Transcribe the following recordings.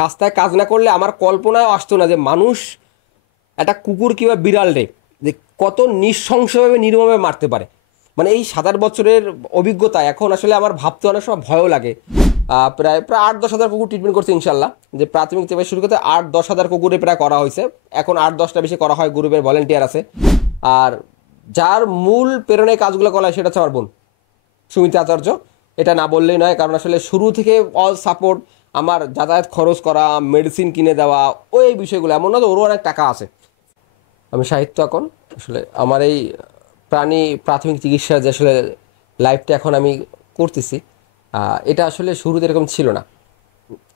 রাস্তায় কাজ না করলে আমার কল্পনায় আসতো না যে মানুষ একটা কুকুর কিংবা বিড়াল রে যে কত নৃশংসভাবে নির্মমভাবে মারতে পারে। মানে এই 7-8 বছরের অভিজ্ঞতা এখন আসলে আমার ভাবতে অনেক সময় ভয়ও লাগে। প্রায় প্রায় 8-10 হাজার কুকুর ট্রিটমেন্ট করছে ইনশাল্লাহ। যে প্রাথমিক থেকে শুরু করতে 8-10 হাজার কুকুরে প্রায় করা হয়েছে। এখন 8-10টা বেশি করা হয়, গ্রুপের ভলেন্টিয়ার আছে। আর যার মূল প্রেরণায় কাজগুলো করা হয় সেটা হচ্ছে আমার বোন সুমিতা আচার্য। এটা না বললেই নয়, কারণ আসলে শুরু থেকে অল সাপোর্ট, আমার যাতায়াত খরচ করা, মেডিসিন কিনে দেওয়া, ওই বিষয়গুলো, এমন না তো ওরও অনেক টাকা আছে। আমি সাহিত্য এখন আসলে আমার এই প্রাণী প্রাথমিক চিকিৎসা যে আসলে লাইফটা এখন আমি করতেছি, এটা আসলে শুরুতে এরকম ছিল না।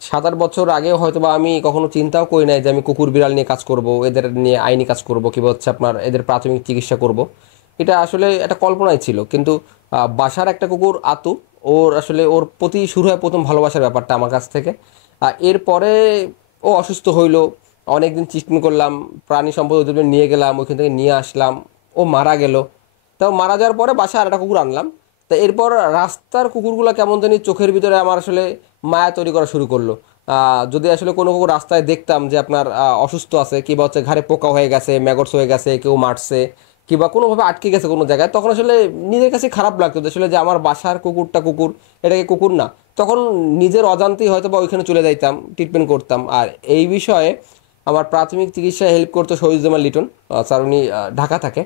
7-8 বছর আগেও হয়তো বা আমি কখনো চিন্তাও করি নাই যে আমি কুকুর বিড়াল নিয়ে কাজ করব, এদের নিয়ে আইনি কাজ করব, কিংবা হচ্ছে আপনার এদের প্রাথমিক চিকিৎসা করব। এটা আসলে একটা কল্পনাই ছিল। কিন্তু বাসার একটা কুকুর আতু, ওর আসলে ওর প্রতি শুরু হয় প্রথম ভালোবাসার ব্যাপারটা আমার কাছ থেকে। এরপরে ও অসুস্থ হইলো, অনেকদিন ট্রিটমেন্ট করলাম, প্রাণী সম্পদ অধিদপ্তরে নিয়ে গেলাম, ওইখান থেকে নিয়ে আসলাম, ও মারা গেল। তাও মারা যাওয়ার পরে বাসায় আর একটা কুকুর আনলাম। তা এরপর রাস্তার কুকুরগুলো কেমন জানি চোখের ভিতরে আমার আসলে মায়া তৈরি করা শুরু করলো। যদি আসলে কোনো কুকুর রাস্তায় দেখতাম যে আপনার অসুস্থ আছে, কিংবা হচ্ছে ঘাড়ে পোকা হয়ে গেছে, ম্যাগটস হয়ে গেছে, কেউ মারছে, কিংবা কোনোভাবে আটকে গেছে কোনো জায়গায়, তখন আসলে নিজের কাছে খারাপ লাগতো যে আসলে যে আমার বাসার কুকুরটা কুকুর, এটাকে কুকুর না। তখন নিজের অজান্তেই হয়তো বা ওইখানে চলে যাইতাম, ট্রিটমেন্ট করতাম। আর এই বিষয়ে আমার প্রাথমিক চিকিৎসায় হেল্প করতো শহীদুজ্জামান লিটন, স্যার উনি ঢাকা থাকে।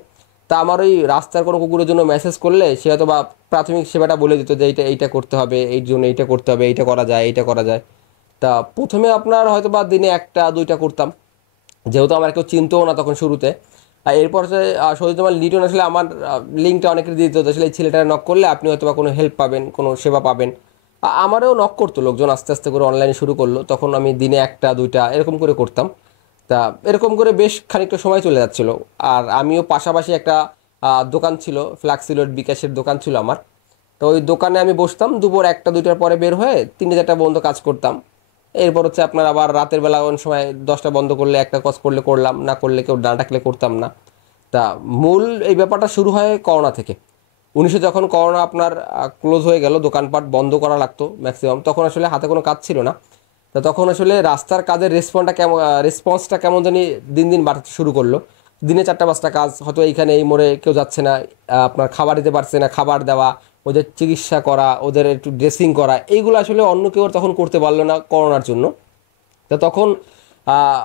তা আমার ওই রাস্তার কোনো কুকুরের জন্য মেসেজ করলে সে হয়তো বা প্রাথমিক সেবাটা বলে দিত যে এইটা করতে হবে, এই জন্য এইটা করতে হবে, এইটা করা যায়, এইটা করা যায়। তা প্রথমে আপনার হয়তো বা দিনে 1-2টা করতাম, যেহেতু আমার কেউ চিনতও না তখন শুরুতে। আর এরপর হচ্ছে শহীদুজ্জামান লিটন আসলে আমার লিঙ্কটা অনেকের দিয়ে দিত, আসলে এই ছেলেটা নক করলে আপনি হয়তো বা কোনো হেল্প পাবেন, কোনো সেবা পাবেন। আমারও নক করতো লোকজন, আস্তে আস্তে করে অনলাইনে শুরু করলো, তখন আমি দিনে 1-2টা এরকম করে করতাম। তা এরকম করে বেশ খানিকটা সময় চলে যাচ্ছিল। আর আমিও পাশাপাশি একটা দোকান ছিল, ফ্লাক্সিলোড বিকাশের দোকান ছিল আমার। তো ওই দোকানে আমি বসতাম দুপুর 1-2টার পরে বের হয়ে 3-4টা বন্ধ কাজ করতাম। এরপর হচ্ছে আপনার আবার রাতের বেলা কোন সময় 10টা বন্ধ করলে, একটা কাজ করলে করলাম, না করলে কেউ না ডাকলে করতাম না। তা মূল এই ব্যাপারটা শুরু হয় করোনা থেকে। 1900 যখন করোনা আপনার ক্লোজ হয়ে গেল, দোকানপাট বন্ধ করা লাগতো ম্যাক্সিমাম, তখন আসলে হাতে কোনো কাজ ছিল না। তা তখন আসলে রাস্তার কাজের রেসপন্সটা কেমন জানি দিন দিন বাড়তে শুরু করলো। দিনে 4টা 5টা কাজ, হয়তো এইখানে এই মোড়ে কেউ যাচ্ছে না, আপনার খাবার দিতে পারছে না, খাবার দেওয়া, ওদের চিকিৎসা করা, ওদের একটু ড্রেসিং করা, এইগুলো আসলে অন্য কেউ আর তখন করতে পারলো না করোনার জন্য। তা তখন আহ,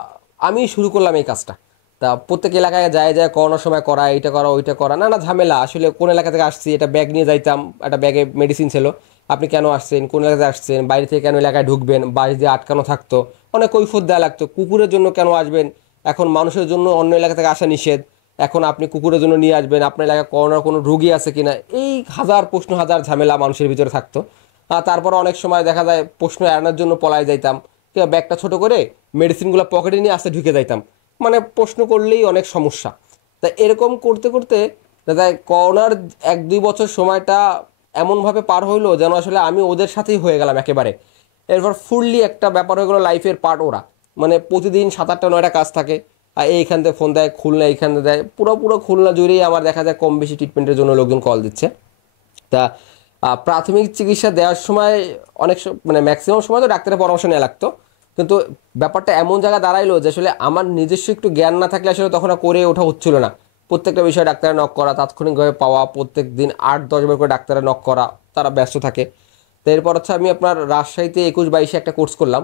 আমি শুরু করলাম এই কাজটা। তা প্রত্যেক এলাকায় যায় যায় করোনার সময় করা, এইটা করা, ওইটা করা, না ঝামেলা। আসলে কোন এলাকা থেকে আসছি, এটা ব্যাগ নিয়ে যাইতাম, একটা ব্যাগে মেডিসিন ছিল, আপনি কেন আসছেন, কোন এলাকাতে আসছেন, বাইরে থেকে কেন এলাকায় ঢুকবেন, বাড়ি দিয়ে আটকানো থাকতো, অনেক কৈফিয়ত দেওয়া লাগতো। কুকুরের জন্য কেন আসবেন, এখন মানুষের জন্য অন্য এলাকা থেকে আসা নিষেধ, এখন আপনি কুকুরের জন্য নিয়ে আসবেন, আপনার এলাকায় করোনার কোনো রোগী আছে কিনা, এই হাজার প্রশ্ন, হাজার ঝামেলা মানুষের ভিতরে থাকতো। তারপর অনেক সময় দেখা যায় প্রশ্ন এড়ানোর জন্য পলাই যাইতাম, কিংবা ব্যাগটা ছোট করে মেডিসিনগুলো পকেটে নিয়ে আসতে ঢুকে যাইতাম। মানে প্রশ্ন করলেই অনেক সমস্যা। তা এরকম করতে করতে দাদা করোনার 1-2 বছর সময়টা এমনভাবে পার হইলো যেন আসলে আমি ওদের সাথেই হয়ে গেলাম একেবারে। এরপর ফুললি একটা ব্যাপার হয়ে গেলো লাইফের পার্ট ওরা। মানে প্রতিদিন 7-8টা 9টা কাজ থাকে। আর এইখান থেকে ফোন দেয়, খুলনা এইখানে দেয়, পুরো পুরো খুলনা জুড়েই আমার দেখা যায় কম বেশি ট্রিটমেন্টের জন্য লোকজন কল দিচ্ছে। তা প্রাথমিক চিকিৎসা দেওয়ার সময় মানে ম্যাক্সিমাম সময় তো ডাক্তারের পরামর্শ নেওয়া লাগতো। কিন্তু ব্যাপারটা এমন জায়গায় দাঁড়াইলো যে আসলে আমার নিজস্ব একটু জ্ঞান না থাকলে আসলে তখন আর করে ওঠা হচ্ছিল না। প্রত্যেকটা বিষয়ে ডাক্তারে নক করা, তাৎক্ষণিকভাবে পাওয়া, প্রত্যেক দিন 8-10 বার করে ডাক্তারে নক করা, তারা ব্যস্ত থাকে। তো এরপর হচ্ছে আমি আপনার রাজশাহীতে 21-22-এ একটা কোর্স করলাম,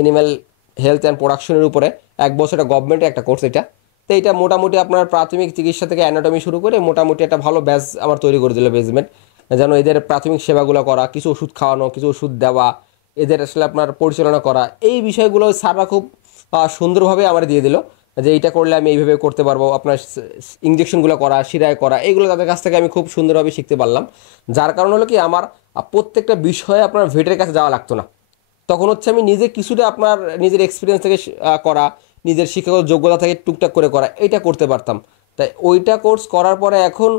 এনিম্যাল হেলথ অ্যান্ড প্রোডাকশনের উপরে। 1 বছর এটা গভর্নমেন্টের একটা কোর্স এটা। তো এটা মোটামুটি আপনার প্রাথমিক চিকিৎসা থেকে অ্যানাটমি শুরু করে মোটামুটি একটা ভালো ব্যাচ আমার তৈরি করে দিল, বেসমেন্ট। যেন এদের প্রাথমিক সেবাগুলো করা, কিছু ওষুধ খাওয়ানো, কিছু ওষুধ দেওয়া, এদের আসলে আপনার পরিচালনা করা, এই বিষয়গুলো স্যাররা খুব সুন্দরভাবে আমার দিয়ে দিল যে এইটা করলে আমি এইভাবে করতে পারবো। আপনার ইঞ্জেকশনগুলো করা, শিরায় করা, এইগুলো তাদের কাছ থেকে আমি খুব সুন্দরভাবে শিখতে পারলাম। যার কারণ হলো কি আমার প্রত্যেকটা বিষয়ে আপনার ভেটের কাছে যাওয়া লাগতো না। তখন হচ্ছে আমি নিজে কিছুটা আপনার নিজের এক্সপিরিয়েন্স থেকে করা, নিজের শিক্ষাগত যোগ্যতা থেকে টুকটাক করে করা, এইটা করতে পারতাম। তাই ওইটা কোর্স করার পরে এখন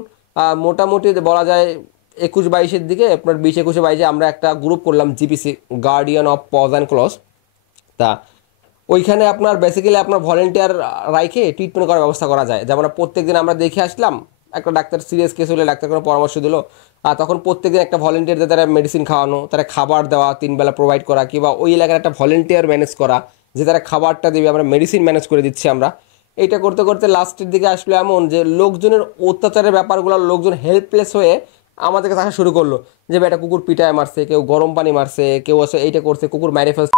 মোটামুটি বলা যায় 21-22-এর দিকে, আপনার 20-21-22-এ আমরা একটা গ্রুপ করলাম, GPC, guardian of paws and claws. তা ওইখানে আপনার বেসিক্যালি আপনার ভলেন্টিয়ার রাইখে ট্রিটমেন্ট করার ব্যবস্থা করা যায়। যেমন প্রত্যেক দিন আমরা দেখে আসলাম, একটা ডাক্তার সিরিয়াস কেস হলে ডাক্তার কোনো পরামর্শ দিল, আর তখন প্রত্যেকদিন একটা ভলেন্টিয়ারদের তারা মেডিসিন খাওয়ানো, তারা খাবার দেওয়া 3 বেলা প্রোভাইড করা, কিংবা ওই এলাকার একটা ভলেন্টিয়ার ম্যানেজ করা যে তারা খাবারটা দেবে, আমরা মেডিসিন ম্যানেজ করে দিচ্ছি আমরা। এইটা করতে করতে লাস্টের দিকে আসলো এমন যে লোকজনের অত্যাচারের ব্যাপারগুলো, লোকজন হেল্পলেস হয়ে আমাদের কাছে আসা শুরু করলো যে একটা কুকুর পিটায় মারছে, কেউ গরম পানি মারছে, কেউ আছে এইটা করছে, কুকুর মেরে ফেলছে।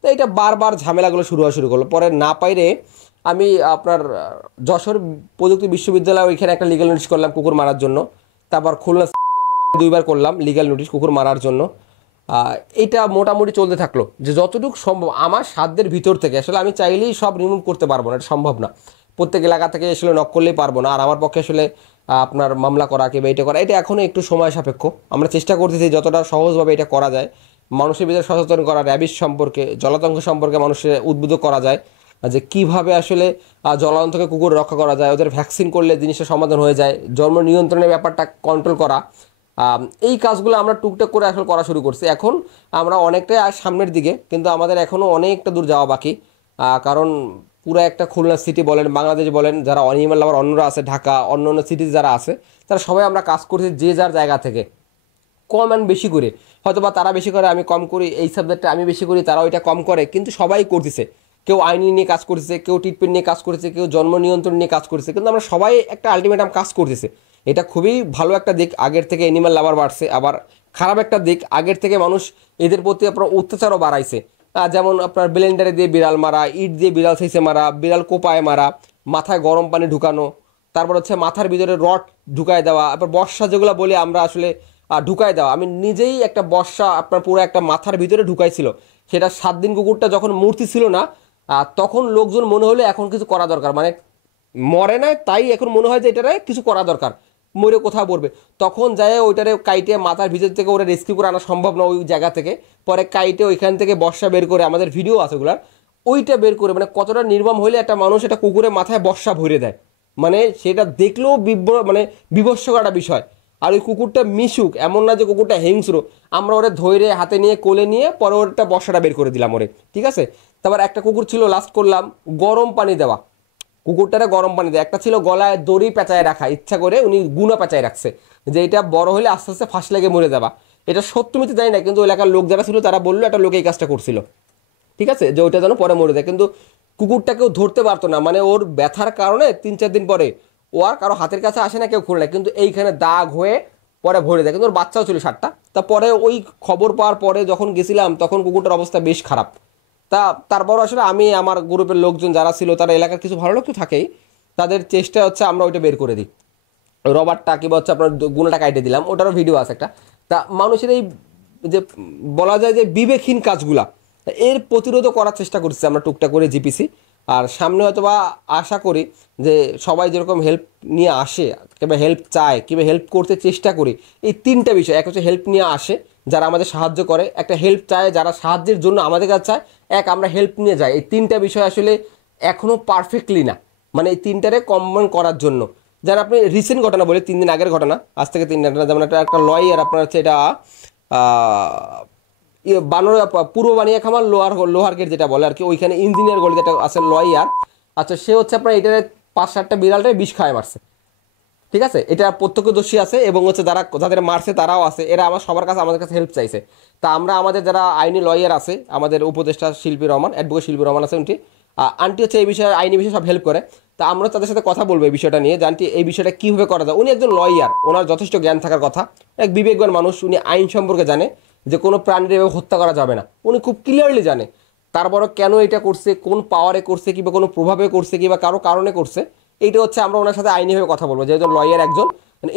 তো এইটা বারবার ঝামেলাগুলো শুরু হওয়া শুরু করলো। পরে না পাইরে আমি আপনার যশোর প্রযুক্তি বিশ্ববিদ্যালয় ওইখানে একটা লিগ্যাল নোটিশ করলাম কুকুর মারার জন্য। তারপর খুলনা সিটি কর্পোরেশনে আমি 2বার করলাম লিগ্যাল নোটিশ কুকুর মারার জন্য। এইটা মোটামুটি চলতে থাকলো যে যতটুকু সম্ভব আমার সাধ্যের ভিতর থেকে। আসলে আমি চাইলেই সব রিমুভ করতে পারবো না, এটা সম্ভব না। প্রত্যেক এলাকা থেকে আসলে নক করলেই পারবো না, আর আমার পক্ষে আসলে আপনার মামলা করা কিংবা এটা করা এটা এখনও একটু সময় সাপেক্ষ। আমরা চেষ্টা করতেছি যতটা সহজভাবে এটা করা যায়, মানুষের ভিতরে সচেতন করা, র্যাবিস সম্পর্কে, জলাতঙ্ক সম্পর্কে মানুষের উদ্বুদ্ধ করা যায় যে কীভাবে আসলে জলাতঙ্কে কুকুর রক্ষা করা যায়, ওদের ভ্যাকসিন করলে জিনিসটা সমাধান হয়ে যায়, জন্ম নিয়ন্ত্রণের ব্যাপারটা কন্ট্রোল করা। এই কাজগুলো আমরা টুকটাক করে আসলে করা শুরু করছি। এখন আমরা অনেকটাই সামনের দিকে, কিন্তু আমাদের এখনও অনেকটা দূর যাওয়া বাকি। কারণ পুরো একটা খুলনা সিটি বলেন, বাংলাদেশ বলেন, যারা অ্যানিমাল লাভার অন্যরা আছে, ঢাকা অন্য অন্য সিটিজ যারা আছে, তারা সবাই আমরা কাজ করছি যে যার জায়গা থেকে, কম অ্যান্ড বেশি করে। হয়তো বা তারা বেশি করে, আমি কম করি, এই সাবজেক্টটা আমি বেশি করি, তারা ওইটা কম করে, কিন্তু সবাই করতেছে। কেউ আইনি নিয়ে কাজ করতেছে, কেউ ট্রিটমেন্ট নিয়ে কাজ করতেছে, কেউ জন্ম নিয়ন্ত্রণ নিয়ে কাজ করতেছে, কিন্তু আমরা সবাই একটা আলটিমেটাম কাজ করতেছে। এটা খুবই ভালো একটা দিক, আগের থেকে অ্যানিমাল লাভার বাড়ছে। আবার খারাপ একটা দিক, আগের থেকে মানুষ এদের প্রতি আপনার অত্যাচারও বাড়াইছে। যেমন আপনার ব্লেন্ডারে দিয়ে বিড়াল মারা, ইট দিয়ে বিড়াল সাইসে মারা, বিড়াল কোপায় মারা, মাথায় গরম পানি ঢুকানো, তারপর হচ্ছে মাথার ভিতরে রড ঢুকায় দেওয়া, তারপর বর্ষা যেগুলো বলি আমরা আসলে ঢুকায় দেওয়া। আমি নিজেই একটা বর্ষা আপনার পুরো একটা মাথার ভিতরে ঢুকাইছিল। সেটা 7 দিন কুকুরটা যখন মূর্তি ছিল না, তখন লোকজন মনে হলো এখন কিছু করা দরকার, মানে মরে না তাই এখন মনে হয় যে এটারে কিছু করা দরকার, মরে কোথাও পড়বে। তখন যায় ওইটারে কাইটে মাথার ভিতর থেকে ওরা রেস্কিউ করে আনা সম্ভব না ওই জায়গা থেকে, পরে কাইটে ওইখান থেকে বর্ষা বের করে, আমাদের ভিডিও আছে ওগুলার, ওইটা বের করে, মানে কতটা নির্মম হইলে একটা মানুষ এটা কুকুরের মাথায় বর্ষা ভরে দেয়, মানে সেটা দেখলেও মানে বিভৎসকর একটা বিষয়। আর ওই কুকুরটা মিশুক, এমন না যে কুকুরটা হিংস্র, আমরা ওরে ধৈরে হাতে নিয়ে কোলে নিয়ে পরে ওরটা বর্ষাটা বের করে দিলাম ওরে, ঠিক আছে। তারপর একটা কুকুর ছিল লাস্ট করলাম গরম পানি দেওয়া, কুকুরটারে গরম পানি দেয়। একটা ছিল গলায় দড়ি পেঁচায় রাখা, ইচ্ছা করে উনি গুণা পেঁচায় রাখছে যে এটা বড় হলে আস্তে আস্তে ফাঁস লেগে মরে যাবা। এটা সত্য মিথ্যে জানি না, কিন্তু এলাকার লোক যারা ছিল তারা বললো একটা লোক এই কাজটা করছিল, ঠিক আছে, যে ওইটা যেন পরে মরে যায়। কিন্তু কুকুরটাকেও ধরতে পারতো না, মানে ওর ব্যথার কারণে 3-4 দিন পরে ও আর কারো হাতের কাছে আসে না, কেউ খুলে না, কিন্তু এইখানে দাগ হয়ে পরে ভরে দেয়। কিন্তু ওর বাচ্চাও ছিল 7টা। তারপরে ওই খবর পাওয়ার পরে যখন গেছিলাম তখন কুকুরটার অবস্থা বেশ খারাপ। তারপর আসলে আমি আমার গ্রুপের লোকজন যারা ছিল, তারা এলাকার কিছু ভালো লোক তো থাকেই, তাদের চেষ্টা হচ্ছে আমরা ওইটা বের করে দিই, রবারটা কিংবা হচ্ছে আপনার গুণাটা কাটে দিলাম, ওটারও ভিডিও আছে একটা। তা মানুষের এই যে বলা যায় যে বিবেকহীন কাজগুলা, এর প্রতিরোধও করার চেষ্টা করছি আমরা টুকটাক করে জিপিসি। আর সামনে হয়তো বা আশা করি যে সবাই যেরকম হেল্প নিয়ে আসে কিংবা হেল্প চায় কিংবা হেল্প করতে চেষ্টা করি, এই 3টা বিষয়, এক হচ্ছে হেল্প নিয়ে আসে যারা আমাদের সাহায্য করে, একটা হেল্প চায় যারা সাহায্যের জন্য আমাদের কাছে চায়, এক আমরা হেল্প নিয়ে যাই। এই 3টা বিষয় আসলে এখনও পারফেক্টলি না, মানে এই 3টারে কম্বাইন করার জন্য। যারা আপনি রিসেন্ট ঘটনা বলি, 3 দিন আগের ঘটনা, আজ থেকে 3 দিন ঘটনা, যেমন একটা লয়ার আপনার হচ্ছে এটা পূর্ব বানিয়া খামার লোহার গেট যেটা বলে আর কি, ওইখানে ইঞ্জিনিয়ার গলি যেটা আছে লয়ার, আচ্ছা সে হচ্ছে আপনার এটার 5-7টা বিড়ালটাই বিষ খায় মারছে, ঠিক আছে। এটা প্রত্যক্ষদর্শী আছে এবং হচ্ছে যাদের মারছে তারাও আছে, এরা আমার সবার কাছে আমাদের কাছে হেল্প চাইছে। তা আমরা আমাদের যারা আইনি লয়ার আছে, আমাদের উপদেষ্টা শিল্পী রহমান, অ্যাডভোকেট শিল্পী রহমান আছে, উনি আন্টি হচ্ছে এই বিষয়ে আইনি বিষয়ে সব হেল্প করে। তা আমরা তাদের সাথে কথা বলবো এই বিষয়টা নিয়ে, জানটি এই বিষয়টা কীভাবে করা যায়। উনি একজন লয়ার, ওনার যথেষ্ট জ্ঞান থাকার কথা, এক বিবেকবান মানুষ, উনি আইন সম্পর্কে জানে যে কোনো প্রাণীর এভাবে হত্যা করা যাবে না, উনি খুব ক্লিয়ারলি জানে। তারপরও কেন এটা করছে, কোন পাওয়ারে করছে, কিংবা কোনো প্রভাবে করছে, কিংবা কারো কারণে করছে, এইটা হচ্ছে আমরা ওনার সাথে আইনিভাবে কথা বলবো, যেহেতু লয়ার একজন।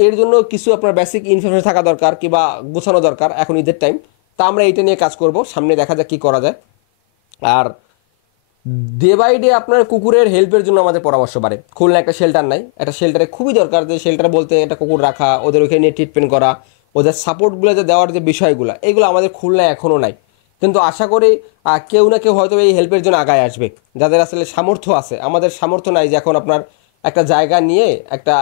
এর জন্য কিছু আপনার বেসিক ইনফরমেশন থাকা দরকার কিংবা গোছানো দরকার, এখন ঈদের টাইম। তা আমরা এইটা নিয়ে কাজ করব, সামনে দেখা যাক কী করা যায়। আর ডে বাই ডে আপনার কুকুরের হেল্পের জন্য আমাদের পরামর্শ বাড়ে। খুলনা একটা শেল্টার নাই, একটা শেল্টারে খুবই দরকার, যে শেল্টার বলতে একটা কুকুর রাখা, ওদের ওইখানে নিয়ে ট্রিটমেন্ট করা, ওদের সাপোর্টগুলো যে দেওয়ার যে বিষয়গুলো, এগুলো আমাদের খুলনায় এখনও নাই। কিন্তু আশা করি কেউ না কেউ হয়তো এই হেল্পের জন্য আগায় আসবে, যাদের আসলে সামর্থ্য আছে। আমাদের সামর্থ্য নাই যে এখন আপনার একটা জায়গা নিয়ে একটা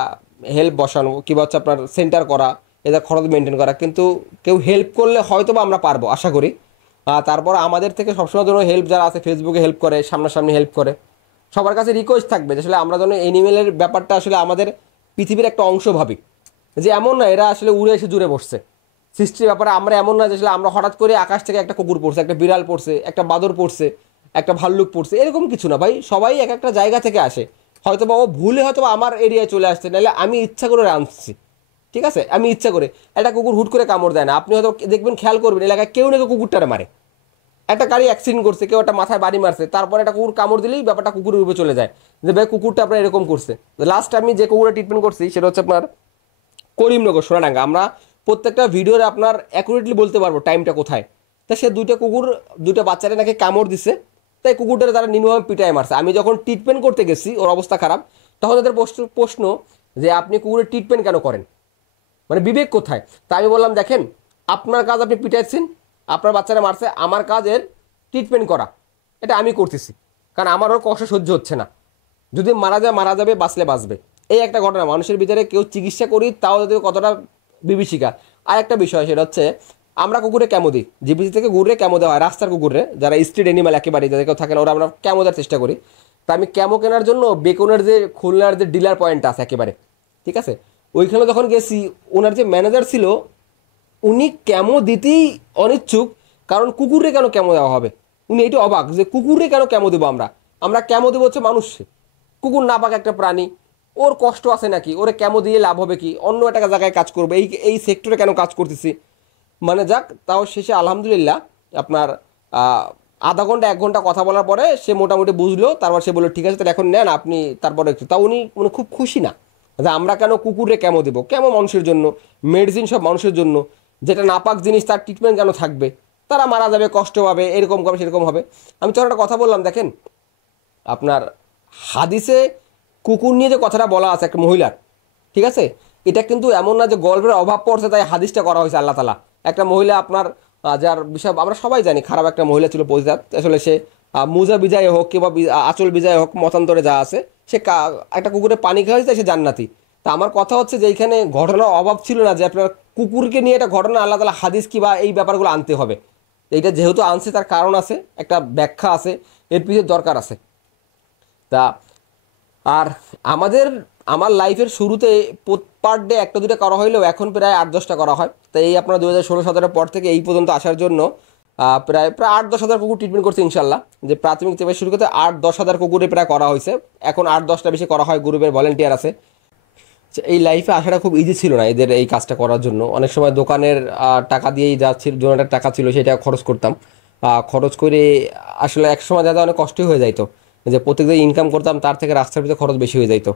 হেল্প বসানো কিংবা হচ্ছে আপনার সেন্টার করা, এদের খরচ মেনটেন করা, কিন্তু কেউ হেল্প করলে হয়তো বা আমরা পারবো আশা করি। তারপর আমাদের থেকে সবসময় যেন হেল্প যারা আছে ফেসবুকে হেল্প করে, সামনাসামনি হেল্প করে, সবার কাছে রিকোয়েস্ট থাকবে যে আসলে আমরা যেন অ্যানিমেলের ব্যাপারটা আসলে আমাদের পৃথিবীর একটা অংশ ভাবি, যে এমন না এরা আসলে উড়ে এসে জুড়ে বসছে সৃষ্টির ব্যাপারে। আমরা এমন না যে আসলে আমরা হঠাৎ করে আকাশ থেকে একটা কুকুর পড়ছে, একটা বিড়াল পড়ছে, একটা বাদর পড়ছে, একটা ভাল্লুক পড়ছে, এরকম কিছু না ভাই। সবাই এক একটা জায়গা থেকে আসে। হয়তো বা ও ভুলে হয়তো বা আমার এরিয়ায় চলে আসছে, নাহলে আমি ইচ্ছা করে আনছি, ঠিক আছে, আমি ইচ্ছা করে। একটা কুকুর হুট করে কামড় দেয় না, আপনি হয়তো দেখবেন, খেয়াল করবেন এলাকায় কেউ না কেউ কুকুরটারে মারে। একটা গাড়ি অ্যাক্সিডেন্ট করছে, কেউ একটা মাথায় বাড়ি মারছে, তারপরে একটা কুকুর কামড় দিলেই ব্যাপারটা কুকুরের উপরে চলে যায়, যে ভাই কুকুরটা আপনার এরকম করছে। লাস্ট আমি যে কুকুরের ট্রিটমেন্ট করছি সেটা হচ্ছে আপনার করিমনগর, সোনাডাঙ্গা। আমরা প্রত্যেকটা ভিডিওরে আপনার অ্যাকুরেটলি বলতে পারবো টাইমটা কোথায়। তা সে দুইটা কুকুর, দুইটা বাচ্চারা নাকি কামড় দিছে, তাই কুকুরটারে তারা নির্মম পিটায় মারছে। আমি যখন ট্রিটমেন্ট করতে গেছি, ওর অবস্থা খারাপ, তখন তাদের প্রশ্ন যে আপনি কুকুরের ট্রিটমেন্ট কেন করেন, মানে বিবেক কোথায়? তা আমি বললাম দেখেন, আপনার কাজ আপনি পিটাইছেন, আপনার বাচ্চারা মারছে, আমার কাজ এর ট্রিটমেন্ট করা, এটা আমি করতেছি, কারণ আমার ওর কষ্ট সহ্য হচ্ছে না। যদি মারা যায় মারা যাবে, বাঁচলে বাঁচবে, এই একটা ঘটনা। মানুষের ভিতরে কেউ চিকিৎসা করি তাও যদি কতটা বিভীষিকা। আর একটা বিষয় সেটা হচ্ছে, আমরা কুকুরে কেমো দিই, জিপিসি থেকে কুকুরে কেমো দেওয়া হয়, রাস্তার কুকুরে যারা স্ট্রিট অ্যানিমাল একেবারে যাদের কেউ থাকে না, ওরা আমরা কেমো দেওয়ার চেষ্টা করি। তা আমি কেমো কেনার জন্য বেকনের যে খুলনার যে ডিলার পয়েন্ট আছে একেবারে, ঠিক আছে, ওইখানে যখন গেছি, ওনার যে ম্যানেজার ছিল উনি কেমো দিতেই অনিচ্ছুক, কারণ কুকুরে কেন কেমো দেওয়া হবে। উনি এইটা অবাক যে কুকুরে কেন কেমো দেবো আমরা, আমরা কেমো দেবো হচ্ছে মানুষে। কুকুর না পাক একটা প্রাণী, ওর কষ্ট আছে নাকি, ওরে কেমো দিয়ে লাভ হবে কি, অন্য একটা জায়গায় কাজ করবে, এই এই সেক্টরে কেন কাজ করতেছি। মানে যাক, তাও শেষে আলহামদুলিল্লাহ আপনার আধা ঘন্টা 1 ঘন্টা কথা বলার পরে সে মোটামুটি বুঝলো। তারপর সে বললো ঠিক আছে তাহলে এখন নেন আপনি, তারপরে একটু। তা উনি মানে খুব খুশি না যে আমরা কেন কুকুরে কেমো দেবো, কেমো মানুষের জন্য, মেডিসিন সব মানুষের জন্য, যেটা নাপাক জিনিস তার ট্রিটমেন্ট কেন থাকবে, তারা মারা যাবে, কষ্ট পাবে, এরকম হবে সেরকম হবে। আমি তখন একটা কথা বললাম, দেখেন আপনার হাদিসে কুকুর নিয়ে যে কথাটা বলা আছে একটা মহিলার, ঠিক আছে, এটা কিন্তু এমন না যে গল্পের অভাব পড়ছে তাই হাদিসটা করা হয়েছে। আল্লাহ তালা একটা মহিলা আপনার যার বিষয় আমরা সবাই জানি, খারাপ একটা মহিলা ছিল পরিজাত, আসলে সে মুজা বিজয় হোক কিংবা আঁচল বিজয় হোক, মতান্তরে যা আছে, সে একটা কুকুরে পানি খাওয়াইছে, সে জান্নাতি। তা আমার কথা হচ্ছে যে এইখানে ঘটনার অভাব ছিল না যে আপনার কুকুরকে নিয়ে একটা ঘটনা আল্লাহ তালা হাদিস কি বা এই ব্যাপারগুলো আনতে হবে। এইটা যেহেতু আনছে তার কারণ আছে, একটা ব্যাখ্যা আছে, এর পিছনে দরকার আছে। তা আর আমার লাইফের শুরুতে পার ডে একটা দুটা করা হইলেও এখন প্রায় 8-10টা করা হয়। তাই এই আপনার 2016-17 পর থেকে এই পর্যন্ত আসার জন্য প্রায় প্রায় 8-10 হাজার কুকুর ট্রিটমেন্ট করছে ইনশাল্লাহ। যে প্রাথমিক থেকে শুরু করতে 8-10 হাজার কুকুরে প্রায় করা হয়েছে, এখন 8-10টা বেশি করা হয়, গ্রুপের ভলেন্টিয়ার আছে। এই লাইফে আসাটা খুব ইজি ছিল না এদের এই কাজটা করার জন্য। অনেক সময় দোকানের টাকা দিয়েই যা ছিল, জোনাটার টাকা ছিল সেটা খরচ করতাম। খরচ করে আসলে এক সময় দাদা অনেক কষ্টই হয়ে যাইতো, যে প্রত্যেকদিন ইনকাম করতাম তার থেকে রাস্তার ভিতরে খরচ বেশি হয়ে যাইতো।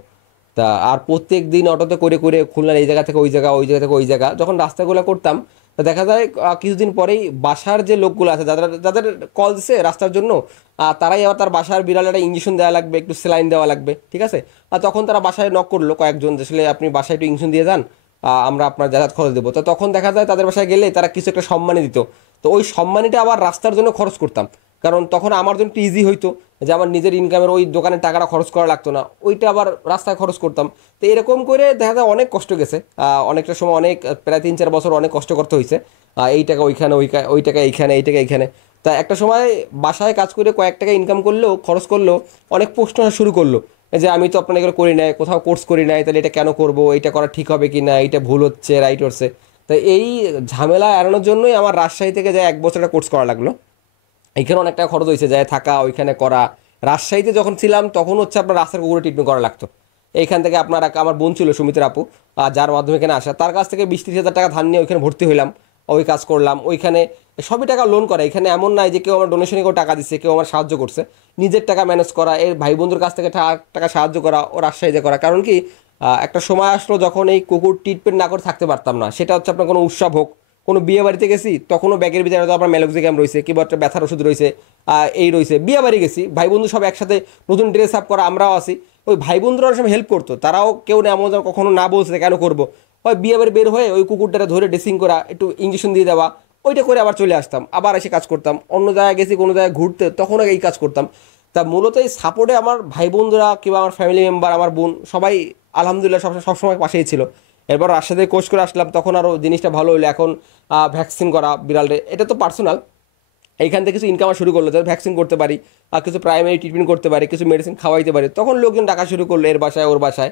তা আর প্রত্যেক দিন অটোতে করে করে খুলনার এই জায়গা থেকে ওই জায়গা, ওই জায়গা থেকে ওই জায়গা যখন রাস্তাগুলো করতাম, তা দেখা যায় কিছুদিন পরেই বাসার যে লোকগুলো আছে যাদের যাদের কল দিছে রাস্তার জন্য, তারাই আবার তার বাসার বিড়ালে একটা ইঞ্জেকশন দেওয়া লাগবে, একটু সেলাইন দেওয়া লাগবে, ঠিক আছে। আর তখন তারা বাসায় নক করলো কয়েকজন, যে আসলে আপনি বাসায় একটু ইঞ্জেকশন দিয়ে যান, আমরা আপনার যাতায়াত খরচ দেবো। তো তখন দেখা যায় তাদের বাসায় গেলে তারা কিছু একটা সম্মানী দিত। তো ওই সম্মানীটা আবার রাস্তার জন্য খরচ করতাম, কারণ তখন আমার জন্য একটু ইজি হইতো, যে আমার নিজের ইনকামের ওই দোকানের টাকাটা খরচ করা লাগতো না, ওইটা আবার রাস্তায় খরচ করতাম। তো এরকম করে দেখা যায় অনেক কষ্ট গেছে, অনেকটা সময় অনেক প্রায় 3-4 বছর অনেক কষ্ট করতে হয়েছে। এই টাকা ওইখানে, ওই টাকা এইখানে, এই টাকা এইখানে। তা একটা সময় বাসায় কাজ করে কয়েক টাকা ইনকাম করলেও, খরচ করলেও অনেক প্রশ্ন আসা শুরু করলো, যে আমি তো আপনার এগুলো করি নাই, কোথাও কোর্স করি নাই, তাহলে এটা কেন করবো, এইটা করা ঠিক হবে কি না, এইটা ভুল হচ্ছে রাইট হচ্ছে। তো এই ঝামেলা এড়ানোর জন্যই আমার রাজশাহী থেকে যায় 1 বছর একটা কোর্স করা লাগলো। এইখানে অনেক টাকা খরচ হয়েছে, যায় থাকা, ওইখানে করা। রাজশাহীতে যখন ছিলাম তখন হচ্ছে আপনার রাস্তার কুকুরে ট্রিটমেন্ট করা লাগতো। এইখান থেকে আপনার আমার বোন ছিল সুমিত্রা আপু, যার মাধ্যমে এখানে আসা, তার কাছ থেকে 20-30 হাজার টাকা ধার নিয়ে ওইখানে ভর্তি হইলাম, ওই কাজ করলাম। ওইখানে সবই টাকা লোন করা, এখানে এমন নাই যে কেউ আমার ডোনেশনে কেউ টাকা দিচ্ছে, কেউ আমার সাহায্য করছে, নিজের টাকা ম্যানেজ করা, এর ভাই বন্ধুর কাছ থেকে টাকা সাহায্য করা, ও রাজশাহীতে করা। কারণ কি একটা সময় আসলো যখন এই কুকুর ট্রিটমেন্ট না করে থাকতে পারতাম না। সেটা হচ্ছে আপনার কোনো উৎসব হোক, কোনো বিয়ে বাড়িতে গেছি, তখনও ব্যাগের ভিতরে হয়তো আপনার ম্যালোক্সিক্যাম রয়েছে, কিংবা একটা ব্যথার ওষুধ রয়েছে, এই রয়েছে। বিয়ে বাড়ি গেছি, ভাই বন্ধু সব একসাথে নতুন ড্রেস আপ করা, আমরাও আসি, ওই ভাই বন্ধুরা অনেক সময় হেল্প করতো, তারাও কেউ না এমন কখনো না বলছে কেন করবো। ওই বিয়ে বাড়ি বের হয়ে ওই কুকুরটারে ধরে ড্রেসিং করা, একটু ইঞ্জেকশন দিয়ে দেওয়া, ওইটা করে আবার চলে আসতাম, আবার এসে কাজ করতাম। অন্য জায়গায় গেছি কোনো জায়গায় ঘুরতে, তখনও এই কাজ করতাম। তা মূলত এই সাপোর্টে আমার ভাই বন্ধুরা কিংবা আমার ফ্যামিলি মেম্বার, আমার বোন, সবাই আলহামদুলিল্লাহ সবসময় পাশেই ছিল। এরপর রাজশাহী কোর্স করে আসলাম, তখন আরও জিনিসটা ভালো হলো। এখন ভ্যাকসিন করা বিড়ালে, এটা তো পার্সোনাল, এইখান থেকে কিছু ইনকাম শুরু করলো, যাতে ভ্যাকসিন করতে পারি, আর কিছু প্রাইমারি ট্রিটমেন্ট করতে পারি, কিছু মেডিসিন খাওয়াইতে পারি। তখন লোকজন ডাকা শুরু করলো এর বাসায় ওর বাসায়।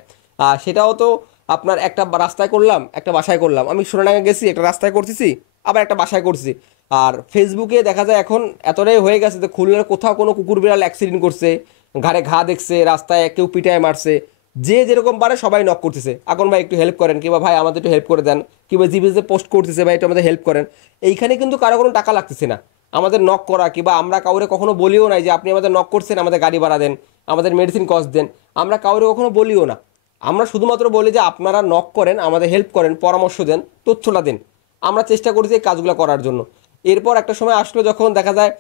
সেটাও তো আপনার একটা রাস্তায় করলাম, একটা বাসায় করলাম। আমি সোনাডাঙ্গা গেছি, একটা রাস্তায় করতেছি, আবার একটা বাসায় করছি। আর ফেসবুকে দেখা যায় এখন এতটাই হয়ে গেছে যে খুলনার কোথাও কোনো কুকুর বিড়াল অ্যাক্সিডেন্ট করছে, ঘাড়ে ঘা দেখছে, রাস্তায় কেউ পিটায় মারছে, যে যেরকম পারে সবাই নক করতেছে, এখন ভাই একটু হেল্প করেন, কিংবা ভাই আমাদের একটু হেল্প করে দেন, কিংবা জিবিএসে পোস্ট করতেছে ভাই একটু আমাদের হেল্প করেন। এইখানে কিন্তু কারো কোনো টাকা লাগতেছে না আমাদের নক করা, কিংবা আমরা কাউরে কখনো বলিও নাই যে আপনি আমাদের নক করছেন, আমাদের গাড়ি ভাড়া দেন, আমাদের মেডিসিন কস্ট দেন। আমরা কাউরে কখনো বলিও না। আমরা শুধুমাত্র বলি যে আপনারা নক করেন, আমাদের হেল্প করেন, পরামর্শ দেন, তথ্যটা দিন। আমরা চেষ্টা করেছি এই কাজগুলো করার জন্য। এরপর একটা সময় আসলো যখন দেখা যায়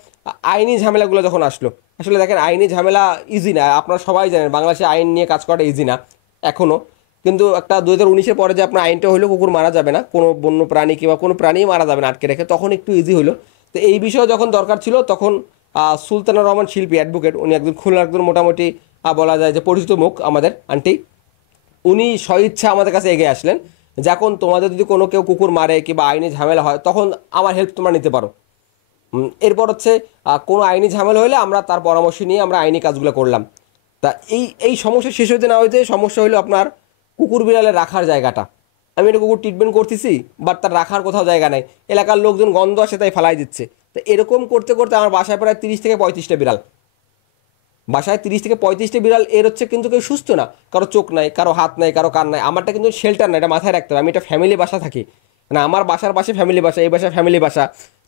আইনি ঝামেলাগুলো যখন আসলো, আসলে দেখেন আইনি ঝামেলা ইজি না, আপনারা সবাই জানেন বাংলাদেশে আইন নিয়ে কাজ করাটা ইজি না এখনও। কিন্তু একটা 2019-এর পরে যে আপনার আইনটা হলো কুকুর মারা যাবে না, কোনো বন্য প্রাণী কিংবা কোনো প্রাণী মারা যাবে না আটকে রেখে, তখন একটু ইজি হলো। তো এই বিষয়ে যখন দরকার ছিল তখন সুলতানা রহমান শিল্পী অ্যাডভোকেট, উনি একজন খুলনার একজন মোটামুটি বলা যায় যে পরিচিত মুখ আমাদের আন্টি, উনি স্বইচ্ছা আমাদের কাছে এগিয়ে আসলেন। যখন তোমাদের যদি কোনো কেউ কুকুর মারে কিংবা আইনি ঝামেলা হয় তখন আমার হেল্প তোমরা নিতে পারো। এরপর হচ্ছে কোনো আইনি ঝামেলা হলে আমরা তার পরামর্শ নিয়ে আমরা আইনি কাজগুলো করলাম। তা এই এই সমস্যা শেষ হইতে না হইতে সমস্যা হলো আপনার কুকুর বিড়ালে রাখার জায়গাটা। আমি একটা কুকুর ট্রিটমেন্ট করতেছি, বাট তার রাখার কোথাও জায়গা নাই, এলাকার লোকজন গন্ধ আসে তাই ফেলাই দিচ্ছে। তো এরকম করতে করতে আমার বাসায় প্রায় 30 থেকে 35টা বিড়াল, বাসায় 30 থেকে 35টা বিড়াল। এর হচ্ছে কিন্তু কেউ সুস্থ না, কারো চোখ নাই, কারো হাত নাই, কারো কান নাই। আমারটা কিন্তু শেল্টার না, এটা মাথায় রাখতে হবে। আমি একটা ফ্যামিলি বাসা থাকি, মানে আমার বাসার পাশে ফ্যামিলি বাসা, এই বাসায় ফ্যামিলি বাসা।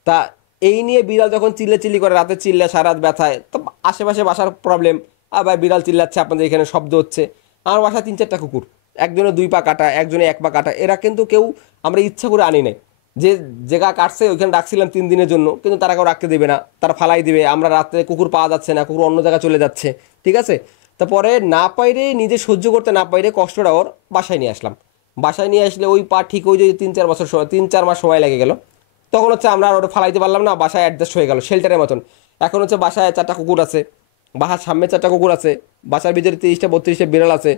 তা এই নিয়ে বিড়াল যখন চিল্লি করে, রাতে চিল্লা, সারা রাত ব্যথায়, তো আশেপাশে বাসার প্রবলেম, আবার বিড়াল চিল্লাচ্ছে, আপনাদের এখানে শব্দ হচ্ছে। আমার বাসায় 3-4টা কুকুর, একজনে 2 পা কাটা, একজনে 1 পা কাটা। এরা কিন্তু কেউ আমরা ইচ্ছা করে আনি নাই, যে জায়গা কাটছে ওইখানে রাখছিলাম 3 দিনের জন্য, কিন্তু তারা কেউ রাখতে দেবে না, তারা ফালাই দিবে। আমরা রাত্রে কুকুর পাওয়া যাচ্ছে না, কুকুর অন্য জায়গায় চলে যাচ্ছে, ঠিক আছে। তারপরে না পাইরে, নিজে সহ্য করতে না পাইরে কষ্টটা ওর বাসায় নিয়ে আসলাম। বাসায় নিয়ে আসলে ওই পা ঠিক হয়ে যে 3-4 বছর সময়, 3-4 মাস সময় লেগে গেল। তখন হচ্ছে আমরা আর ওটা ফালাইতে পারলাম না, বাসায় অ্যাডজাস্ট হয়ে গেল শেল্টারের মতন। এখন হচ্ছে বাসায় 4টা কুকুর আছে, বাসার সামনে 4টা কুকুর আছে, বাসার ভিতরে 30-32টা বিড়াল আছে।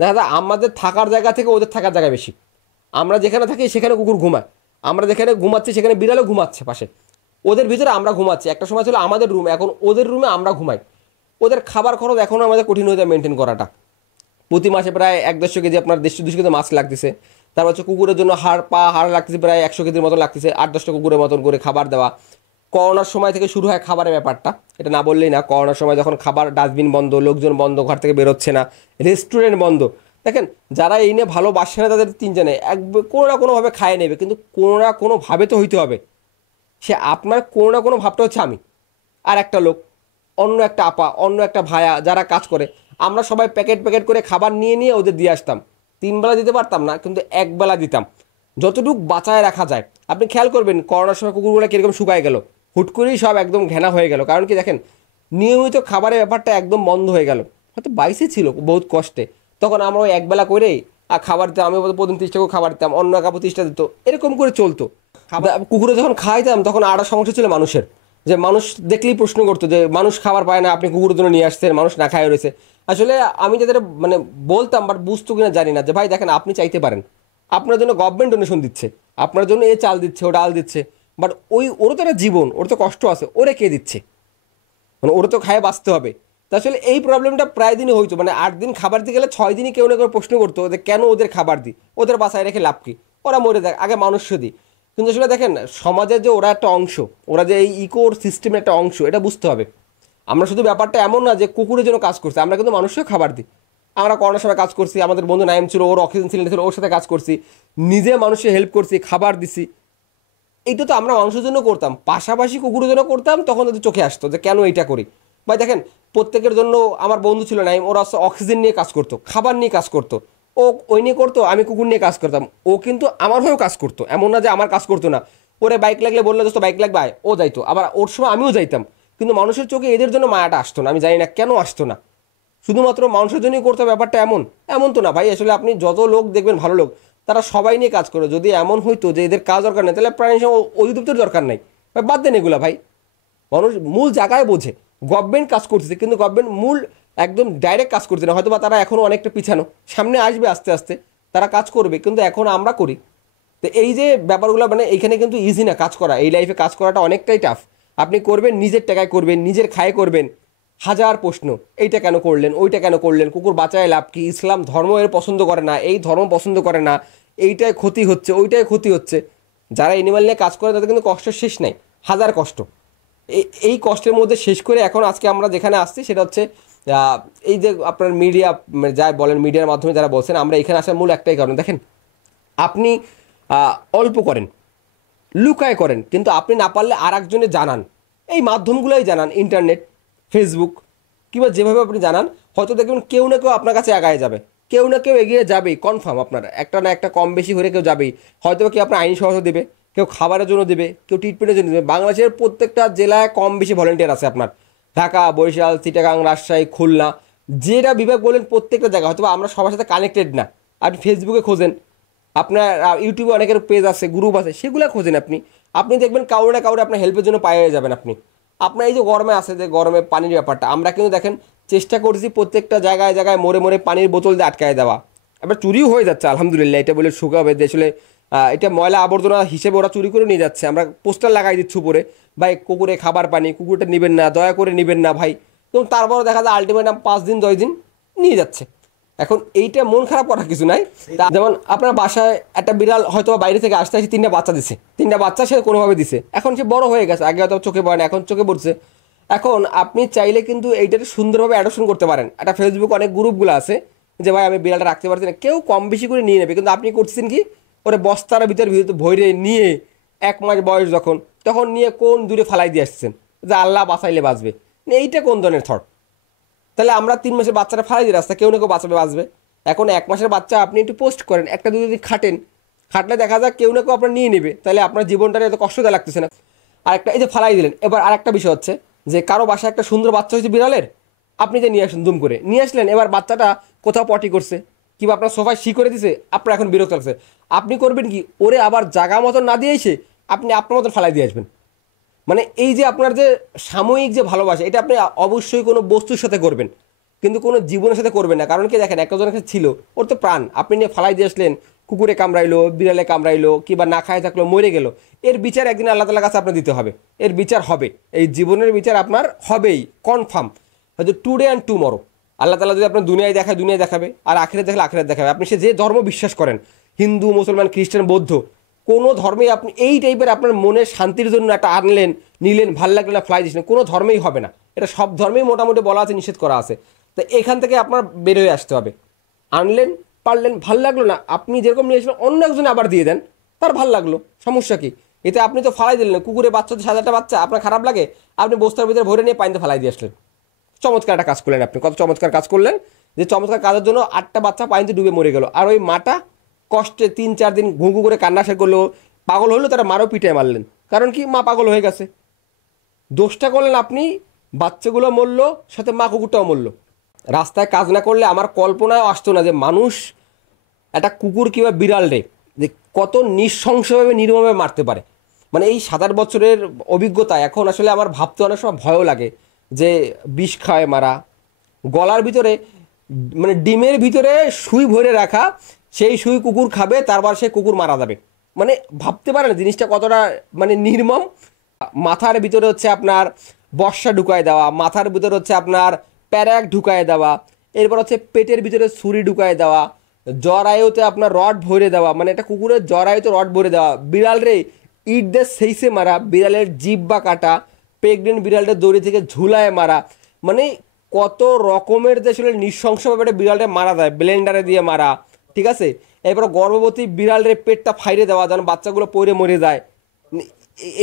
দেখা যায় আমাদের থাকার জায়গা থেকে ওদের থাকার জায়গা বেশি। আমরা যেখানে থাকি সেখানে কুকুর ঘুমায়, আমরা যেখানে ঘুমাচ্ছি সেখানে বিড়ালও ঘুমাচ্ছে পাশে, ওদের ভিতরে আমরা ঘুমাচ্ছি। একটা সময় ছিল আমাদের রুম, এখন ওদের রুমে আমরা ঘুমাই। ওদের খাবার খরচ এখনও আমাদের কঠিন হয়ে যায় মেনটেন করাটা। প্রতি মাসে প্রায় 1-1.5 কেজি আপনার 150-200 কেজি মাছ লাগতেছে। তারপর হচ্ছে কুকুরের জন্য হাড় লাগতেছে প্রায় 100 কেজির মতো লাগতেছে, 8-10টা কুকুরের মতন করে খাবার দেওয়া। করোনার সময় থেকে শুরু হয় খাবারের ব্যাপারটা, এটা না বললেই না। করোনার সময় যখন খাবার ডাস্টবিন বন্ধ, লোকজন বন্ধ, ঘর থেকে বেরোচ্ছে না, রেস্টুরেন্ট বন্ধ। দেখেন যারা এই নিয়ে ভালোবাসে না তাদের 3 জনে কোনো না কোনোভাবে খায় নেবে, কিন্তু কোনো না কোনোভাবে তো হইতে হবে। সে আপনার কোনো না কোনো ভাবটা হচ্ছে আমি, আর একটা লোক, অন্য একটা আপা, অন্য একটা ভায়া যারা কাজ করে, আমরা সবাই প্যাকেট প্যাকেট করে খাবার নিয়ে নিয়ে ওদের দিয়ে আসতাম। 3 বেলা দিতে পারতাম না, কিন্তু 1 বেলা দিতাম, যতটুকু বাঁচায় রাখা যায়। আপনি খেয়াল করবেন করোনার সময় কুকুরগুলো কীরকম শুকায় গেল, হুট করেই সব একদম ঘেনা হয়ে গেল। কারণ কি দেখেন, নিয়মিত খাবারের ব্যাপারটা একদম বন্ধ হয়ে গেল। হয়তো বাইসে ছিল বহুত কষ্টে, তখন আমরা ওই 1 বেলা করেই আর খাবার দিতাম। আমি প্রতিদিন 30 টাকা খাবার দিতাম, অন্য একা 25টা দিত, এরকম করে চলতো। কুকুরে যখন খাইতাম তখন আরও সমস্যা ছিল মানুষের, যে মানুষ দেখলেই প্রশ্ন করতো যে মানুষ খাবার পায় না, আপনি কুকুরের জন্য নিয়ে আসছেন, মানুষ না খায় রয়েছে। আসলে আমি যাদের মানে বলতাম, বাট বুঝতো কিনা জানি না, যে ভাই দেখেন আপনি চাইতে পারেন, আপনার জন্য গভর্নমেন্ট ডোনেশন দিচ্ছে, আপনার জন্য এ চাল দিচ্ছে, ও ডাল দিচ্ছে, বাট ওরও তো একটা জীবন, ওর তো কষ্ট আছে, ওরে কে দিচ্ছে, মানে ওরা তো খায় বাঁচতে হবে। তা আসলে এই প্রবলেমটা প্রায় দিনই হইতো, মানে 8 দিন খাবার দিতে গেলে 6 দিনই কেউ না কেউ প্রশ্ন করতো যে কেন ওদের খাবার দিই, ওদের বাসায় রেখে লাভ কি, ওরা মরে দেখ, আগে মানুষ দিই। কিন্তু আসলে দেখেন সমাজের যে ওরা একটা অংশ, ওরা যে এই ইকোর সিস্টেমের একটা অংশ, এটা বুঝতে হবে। আমরা শুধু ব্যাপারটা এমন না যে কুকুরের জন্য কাজ করছি, আমরা কিন্তু মানুষকেও খাবার দিই। আমরা করোনার সময় কাজ করছি, আমাদের বন্ধু নাইম ছিল, ওর অক্সিজেন সিলিন্ডার ছিল, ওর সাথে কাজ করছি, নিজে মানুষের হেল্প করছি, খাবার দিছি। এইটা তো আমরা মানুষের জন্য করতাম, পাশাপাশি কুকুরের জন্য করতাম। তখন তাদের চোখে আসতো যে কেন এইটা করি। ভাই দেখেন প্রত্যেকের জন্য, আমার বন্ধু ছিল নাইম, ওরা অক্সিজেন নিয়ে কাজ করতো, খাবার নিয়ে কাজ করতো, ও ওই নিয়ে করতো, আমি কুকুর নিয়ে কাজ করতাম। ও কিন্তু আমার হয়েও কাজ করতো, এমন না যে আমার কাজ করতো না। ওরে বাইক লাগলে বললে দোস্ত বাইক লাগবে আয়, ও যাইতো, আবার ওর সময় আমিও যাইতাম। কিন্তু মানুষের চোখে এদের জন্য মায়াটা আসতো না, আমি জানি না কেন আসতো না। শুধুমাত্র মানুষের জন্যই করতে ব্যাপারটা এমন, এমন তো না ভাই। আসলে আপনি যত লোক দেখবেন ভালো লোক, তারা সবাই নিয়ে কাজ করে। যদি এমন হইতো যে এদের কাজ দরকার নেই, তাহলে প্রাণী অধিদপ্তর দরকার নাই ভাই, বাদ দেন এগুলা ভাই। মানুষ মূল জায়গায় বোঝে, গভর্নমেন্ট কাজ করতেছে, কিন্তু গভর্নমেন্ট মূল একদম ডাইরেক্ট কাজ করছে না। হয়তো বা তারা এখনও অনেকটা পিছানো, সামনে আসবে আস্তে আস্তে, তারা কাজ করবে, কিন্তু এখন আমরা করি। তো এই যে ব্যাপারগুলো, মানে এইখানে কিন্তু ইজি না কাজ করা, এই লাইফে কাজ করাটা অনেকটাই টাফ। আপনি করবেন নিজের টাকায় করবেন, নিজের খায়ে করবেন, হাজার প্রশ্ন, এইটা কেন করলেন, ওইটা কেন করলেন, কুকুর বাঁচায় লাভ কি, ইসলাম ধর্ম এর পছন্দ করে না, এই ধর্ম পছন্দ করে না, এইটাই ক্ষতি হচ্ছে, ওইটাই ক্ষতি হচ্ছে। যারা অ্যানিমাল নিয়ে কাজ করে তাদের কিন্তু কষ্টের শেষ নাই, হাজার কষ্ট। এই কষ্টের মধ্যে শেষ করে এখন আজকে আমরা যেখানে আসছি সেটা হচ্ছে এই যে আপনার মিডিয়া, যাই বলেন মিডিয়ার মাধ্যমে যারা বলছেন, আমরা এখানে আসার মূল একটাই কারণ, দেখেন আপনি অল্প করেন, লুকায় করেন, কিন্তু আপনি না পারলে আর একজনে জানান, এই মাধ্যমগুলোই জানান, ইন্টারনেট, ফেসবুক, কিংবা যেভাবে আপনি জানান, হয়তো দেখবেন কেউ না কেউ আপনার কাছে এগিয়ে যাবে, কেউ না কেউ এগিয়ে যাবেই কনফার্ম, আপনার একটা না একটা কম বেশি হলে কেউ যাবেই। হয়তো কেউ আপনার আইন সহায়তা দেবে, কেউ খাবারের জন্য দেবে, কেউ ট্রিটমেন্টের জন্য দেবে। বাংলাদেশের প্রত্যেকটা জেলায় কম বেশি ভলেন্টিয়ার আছে আপনার, ঢাকা, বরিশাল, চিটাগাং, রাজশাহী, খুলনা, যেটা বিভাগ বলেন প্রত্যেকটা জায়গা। হয়তো আমরা সবার সাথে কানেক্টেড না, আপনি ফেসবুকে খোঁজেন, আপনার ইউটিউবে অনেকের পেজ আছে, গ্রুপ আছে, সেগুলো খোঁজেন আপনি, আপনি দেখবেন কাউরে না কাউরে আপনার হেল্পের জন্য পাইয়ে যাবেন আপনি। আপনার এই যে গরমে আছে, যে গরমে পানির ব্যাপারটা, আমরা কিন্তু দেখেন চেষ্টা করছি প্রত্যেকটা জায়গায় জায়গায় মোড়ে মোড়ে পানির বোতল দিয়ে আটকায় দেওয়া। এবার চুরিও হয়ে যাচ্ছে আলহামদুলিল্লাহ, এটা বলে শুকাবে আসলে, এটা ময়লা আবর্জনা হিসেবে ওরা চুরি করে নিয়ে যাচ্ছে। আমরা পোস্টার লাগাই দিচ্ছি উপরে, ভাই কুকুরে খাবার পানি, কুকুরটা নেবেন না, দয়া করে নেবেন না ভাই, এবং তারপরও দেখা যায় আলটিমেটাম 5 দিন 10 দিন নিয়ে যাচ্ছে। এখন এইটা মন খারাপ করার কিছু নাই। যেমন আপনার বাসায় একটা বিড়াল হয়তো বাইরে থেকে আসতে আসে 3টা বাচ্চা দিছে, 3টা বাচ্চা সে কোনোভাবে দিছে, এখন সে বড় হয়ে গেছে, আগে হয়তো চোখে পড়ে না, এখন চোখে পড়ছে। এখন আপনি চাইলে কিন্তু এইটাকে সুন্দরভাবে অ্যাডপশন করতে পারেন। একটা ফেসবুক অনেক গ্রুপগুলো আছে যে ভাই আমি বিড়ালটা রাখতে পারছি না, কেউ কম বেশি করে নিয়ে নেবে, কিন্তু আপনি করছেন কি, ওরে বস্তার ভিতরে ভরে নিয়ে 1 মাস বয়স যখন, তখন নিয়ে কোন দূরে ফালাই দিয়ে আসছেন যে আল্লাহ বাঁচাইলে বাঁচবে। এইটা কোন ধরনের থট? তাহলে আমরা 3 মাসের বাচ্চাটা ফালাই দিই রাস্তা, কেউ না কেউ বাঁচাবে, বাঁচবে। এখন 1 মাসের বাচ্চা আপনি একটু পোস্ট করেন, একটা দুটো দিন খাটেন, খাটলে দেখা যাক কেউ না কেউ আপনার নিয়ে নেবে, তাহলে আপনার জীবনটা এত কষ্ট দেওয়া লাগতেছে না। আর একটা এই যে ফালাই দিলেন, এবার আর একটা বিষয় হচ্ছে যে কারো বাসায় একটা সুন্দর বাচ্চা হয়েছে বিড়ালের, আপনি যে নিয়ে আসেন, দুম করে নিয়ে আসলেন, এবার বাচ্চাটা কোথাও পটি করছে কিংবা আপনার সোফায় শি করে দিছে, আপনার এখন বিরক্ত লাগছে, আপনি করবেন কি, ওরে আবার জায়গা মতন না দিয়ে এসে আপনি আপনার মতন ফালাই দিয়ে আসবেন। মানে এই যে আপনার যে সাময়িক যে ভালোবাসা, এটা আপনি অবশ্যই কোনো বস্তুর সাথে করবেন, কিন্তু কোনো জীবনের সাথে করবেন না। কারণ কি দেখেন, একজনের কাছে ছিল, ওর তো প্রাণ, আপনি নিয়ে ফালাই দিয়ে আসলেন, কুকুরে কামড়াইলো, বিড়ালে কামড়াইলো, কিংবা না খায় থাকলো, মরে গেল, এর বিচার একদিন আল্লাহ তাআলার কাছে আপনার দিতে হবে, এর বিচার হবে, এই জীবনের বিচার আপনার হবেই কনফার্ম, হয়তো টুডে অ্যান্ড টুমরো। আল্লাহ তাআলা যদি আপনার দুনিয়ায় দেখায় দুনিয়ায় দেখাবে, আর আখিরাত দেখলে আখিরাত দেখাবে। আপনি সে যে ধর্ম বিশ্বাস করেন, হিন্দু, মুসলমান, খ্রিস্টান, বৌদ্ধ, কোনো ধর্মেই আপনি এই টাইপের আপনার মনের শান্তির জন্য একটা আনলেন, নিলেন, ভাল লাগলো না, ফ্লাই দিচ্ছেন, কোনো ধর্মেই হবে না। এটা সব ধর্মেই মোটামুটি বলা আছে, নিষেধ করা আছে। তো এখান থেকে আপনার বের হয়ে আসতে হবে। আনলেন, পারলেন, ভাল লাগলো না, আপনি যেরকম নিয়ে আসবেন অন্য একজনে আবার দিয়ে দেন, তার ভাল লাগলো, সমস্যা কি? এতে আপনি তো ফালাই দিলেন, কুকুরের বাচ্চা তো 7-8টা বাচ্চা, আপনার খারাপ লাগে, আপনি বস্তার ভিতরে ভরে নিয়ে পানিতে ফালাই দিয়ে আসলেন। চমৎকার একটা কাজ করলেন আপনি, কত চমৎকার কাজ করলেন, যে চমৎকার কাজের জন্য 8টা বাচ্চা পানিতে ডুবে মরে গেল, আর ওই মাটা কষ্টে 3-4 দিন ঘুঘু করে কান্না সে করলো, পাগল হলো, তারা মারও পিঠে মারলেন, কারণ কি, মা পাগল হয়ে গেছে। দোষটা করলেন আপনি, বাচ্চাগুলো মরলো, সাথে মা কুকুরটাও মরলো। রাস্তায় কাজ না করলে আমার কল্পনায় আসতো না যে মানুষ একটা কুকুর কিংবা বিড়াল রে যে কত নৃশংসভাবে নির্মমভাবে মারতে পারে। মানে এই 7-8 বছরের অভিজ্ঞতা এখন আসলে আমার ভাবতে অনেক সময় ভয়ও লাগে, যে বিষ খায় মারা, গলার ভিতরে মানে ডিমের ভিতরে সুই ভরে রাখা, সেই সুই কুকুর খাবে, তারপর সে কুকুর মারা যাবে। মানে ভাবতে পারেন জিনিসটা কতটা মানে নির্মম। মাথার ভিতরে হচ্ছে আপনার বর্ষা ঢুকায় দেওয়া, মাথার ভিতরে হচ্ছে আপনার প্যারাক ঢুকায় দেওয়া, এরপর হচ্ছে পেটের ভিতরে ছুরি ঢুকায় দেওয়া, জরায়ুতে আপনার রড ভরে দেওয়া, মানে একটা কুকুরের জরায়ুতে রড ভরে দেওয়া, বিড়াল রে ইট দিয়ে সেইসে মারা, বিড়ালের জিব্বা কাটা, প্রেগনেন্ট বিড়ালটা দড়ি থেকে ঝুলায় মারা, মানে কত রকমের যে আসলে নৃশংসভাবে বিড়ালটা মারা যায়, ব্লেন্ডারে দিয়ে মারা, ঠিক আছে। এরপর গর্ভবতী বিড়ালের পেটটা ফাইরে দেওয়া, যেন বাচ্চাগুলো পড়ে মরে যায়।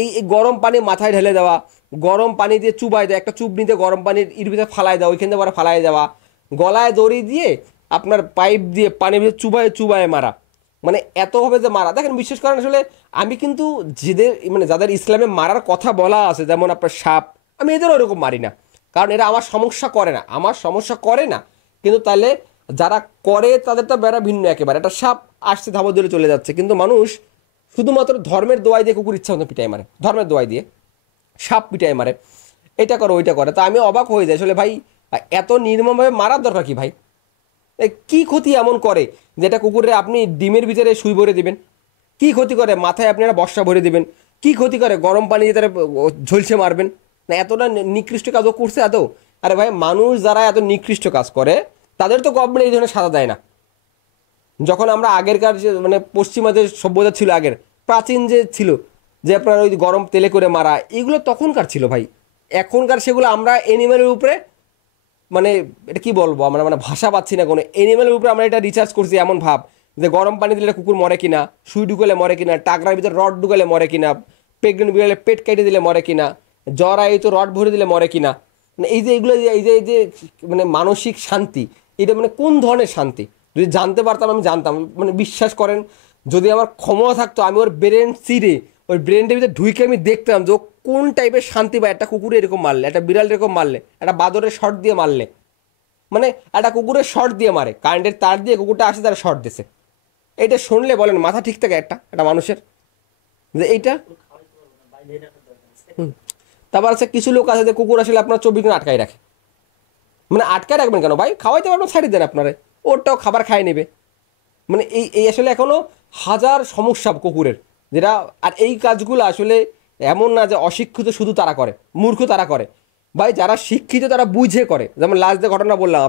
এই এই গরম পানি মাথায় ঢেলে দেওয়া, গরম পানি দিয়ে চুবাই দেয়, একটা চুপ নিতে গরম পানির ইর ভিতরে ফালাই দেওয়া, ওইখান থেকে পরে ফালাই দেওয়া, গলায় দড়ি দিয়ে আপনার পাইপ দিয়ে পানির ভিতরে চুবায় চুবায় মারা, মানে এতভাবে যে মারা। দেখেন বিশ্বাস করেন আসলে আমি কিন্তু যেদের মানে যাদের ইসলামে মারার কথা বলা আছে, যেমন আপনার সাপ, আমি এদের ওরকম মারি না, কারণ এরা আমার সমস্যা করে না, আমার সমস্যা করে না। কিন্তু তাহলে যারা করে তাদের তো বেড়া ভিন্ন একেবারে, একটা সাপ আসছে ধাপা ধরে চলে যাচ্ছে, কিন্তু মানুষ শুধুমাত্র ধর্মের দোয়াই দিয়ে কুকুর ইচ্ছা মতো পিটাই মারে, ধর্মের দোয়াই দিয়ে সাপ পিটাই মারে, এটা করে ওইটা করে। তা আমি অবাক হয়ে যাই আসলে, ভাই এত নির্মমভাবে মারার দরকার কি ভাই? কি ক্ষতি এমন করে যেটা কুকুরে আপনি ডিমের ভিতরে সুই ভরে দিবেন? কি ক্ষতি করে মাথায় আপনারা বর্ষা ভরে দিবেন? কি ক্ষতি করে গরম পানি দিয়ে তারা ঝলসে মারবেন? না এতটা নিকৃষ্ট কাজও করছে এত? আরে ভাই, মানুষ যারা এত নিকৃষ্ট কাজ করে তাদের তো গভর্নমেন্ট এই ধরনের সাজা দেয় না। যখন আমরা আগেরকার যে মানে পশ্চিমা যে সভ্যতা ছিল, আগের প্রাচীন যে ছিল, যে আপনার ওই গরম তেলে করে মারা, এগুলো তখনকার ছিল ভাই। এখনকার সেগুলো আমরা এনিম্যালের উপরে মানে এটা কি বলবো, আমরা মানে ভাষা পাচ্ছি না কোনো। এনিম্যালের উপরে আমরা এটা রিচার্জ করছি এমন ভাব যে গরম পানি দিলে কুকুর মরে কিনা, সুই ঢুকালে মরে কিনা, টাকরার ভিতরে রড ঢুকালে মরে কিনা, প্রেগনেন্ট বিড়ালে পেট কেটে দিলে মরে কিনা, জ্বর আই তো রড ভরে দিলে মরে কিনা। মানে এই যে এগুলো এই যে মানে মানসিক শান্তি, এটা মানে কোন ধরনের শান্তি? যদি জানতে পারতাম, আমি জানতাম, মানে বিশ্বাস করেন যদি আমার ক্ষমতা থাকতো আমি ওর ব্রেন চিরে ওই ব্রেনটার ভিতরে ঢুকে আমি দেখতাম যে ও কোন টাইপের শান্তি পায় একটা কুকুরে এরকম মারলে, একটা বিড়াল এরকম মারলে, একটা বাদরের শর্ট দিয়ে মারলে। মানে একটা কুকুরের শর্ট দিয়ে মারে, কারেন্টের তার দিয়ে কুকুরটা আসে, তারা শর্ট দিছে। এইটা শুনলে বলেন মাথা ঠিক থাকে একটা একটা মানুষের যে এইটা? হুম। তারপর আছে কিছু লোক আছে যে কুকুর আসলে আপনার 24 ঘন্টা আটকায় রাখে। মানে আটকায় রাখবেন কেন ভাই? খাওয়াইতে পারবেন, ছাড়ি দেন আপনারে, ওরটাও খাবার খায় নেবে। মানে এই এই আসলে এখনও হাজার সমস্যা কুকুরের, যেটা আর এই কাজগুলো আসলে এমন না যে অশিক্ষিত শুধু তারা করে, মূর্খ তারা করে ভাই। যারা শিক্ষিত তারা বুঝে করে। যেমন লাস্ট যে ঘটনা বললাম,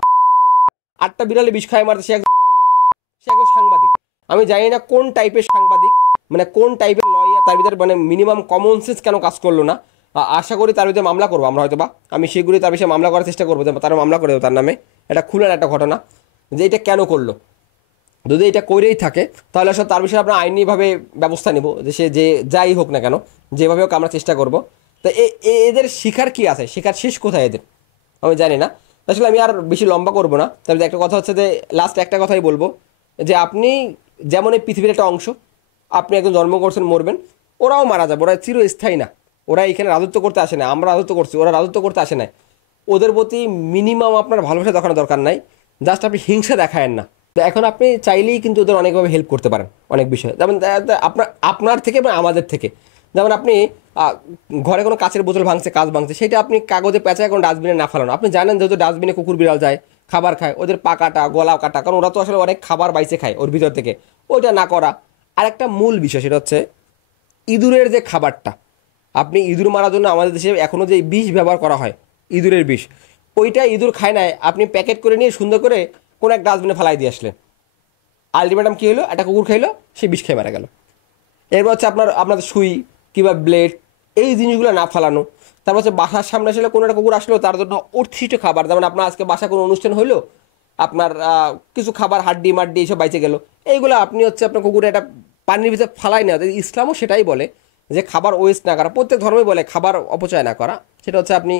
8টা বিড়ালে বিষ খায় মারতে, সে একজন সাংবাদিক। আমি জানি না কোন টাইপের সাংবাদিক, মানে কোন টাইপের লয়ার, তার ভিতরে মানে মিনিমাম কমন সেন্স কেন কাজ করলো না। আশা করি তার ভিতরে মামলা করবো আমরা, হয়তো বা আমি শীঘ্রই তার বিষয়ে মামলা করার চেষ্টা করবো, তার মামলা করে দেবো তার নামে। এটা খুলের একটা ঘটনা যে এটা কেন করলো। যদি এটা করেই থাকে তাহলে আসলে তার বিষয়ে আমরা আইনিভাবে ব্যবস্থা নিব, যে সে যে যাই হোক না কেন, যেভাবে হোক আমরা চেষ্টা করব। তো এদের শিখার কি আছে, শিখার শেষ কোথায় এদের আমি জানি না। আসলে আমি আর বেশি লম্বা করবো না। তবে একটা কথা হচ্ছে যে লাস্ট একটা কথাই বলবো, যে আপনি যেমন এই পৃথিবীর একটা অংশ, আপনি একজন জন্ম করছেন, মরবেন, ওরাও মারা যাবে, ওরা চিরস্থায়ী না। ওরা এখানে রাজত্ব করতে আসে না, আমরা রাজত্ব করছি, ওরা রাজত্ব করতে আসে না। ওদের প্রতি মিনিমাম আপনার ভালোবাসা দেখানোর দরকার নাই, জাস্ট আপনি হিংসা দেখায়েন না। তো এখন আপনি চাইলেই কিন্তু ওদের অনেকভাবে হেল্প করতে পারেন অনেক বিষয়ে, যেমন আপনার আপনার থেকে বা আমাদের থেকে। যেমন আপনি ঘরে কোনো কাচের বোতল ভাঙছে, কাচ ভাঙছে, সেটা আপনি কাগজে পেঁচায় কোনো ডাস্টবিনে না ফেলানো। আপনি জানেন যেহেতু ডাস্টবিনে কুকুর বিড়াল যায়, খাবার খায়, ওদের পা কাটা, গলা কাটা, কারণ ওরা তো আসলে অনেক খাবার বাইছে খায় ওর ভিতর থেকে, ওইটা না করা। আর একটা মূল বিষয় সেটা হচ্ছে ইঁদুরের যে খাবারটা, আপনি ইঁদুর মারার জন্য আমাদের দেশে এখনও যে বিষ ব্যবহার করা হয়, ইঁদুরের বিষ, ওইটা ইঁদুর খায় না, আপনি প্যাকেট করে নিয়ে সুন্দর করে কোনো এক ডাস্টবিনে ফেলাই দিয়ে আসলেন। আলটিমেটাম কী হলো, একটা কুকুর খাইলো, সে বিষ খেয়ে মারা গেল। এরপর হচ্ছে আপনাদের সুই কিংবা ব্লেড, এই জিনিসগুলো না ফেলানো। তারপর হচ্ছে বাসার সামনে আসলে কোনো একটা কুকুর আসলো, তার জন্য উৎকৃষ্ট খাবার, যেমন আপনার আজকে বাসায় কোনো অনুষ্ঠান হলো, আপনার কিছু খাবার হাড্ডি মাড্ডি এইসব বাইচে গেল, এইগুলো আপনি হচ্ছে আপনার কুকুরে একটা পানির ভিতরে ফালাই না। ইসলামও সেটাই বলে যে খাবার ওয়েস্ট না করা, প্রত্যেক ধর্মই বলে খাবার অপচয় না করা। সেটা হচ্ছে আপনি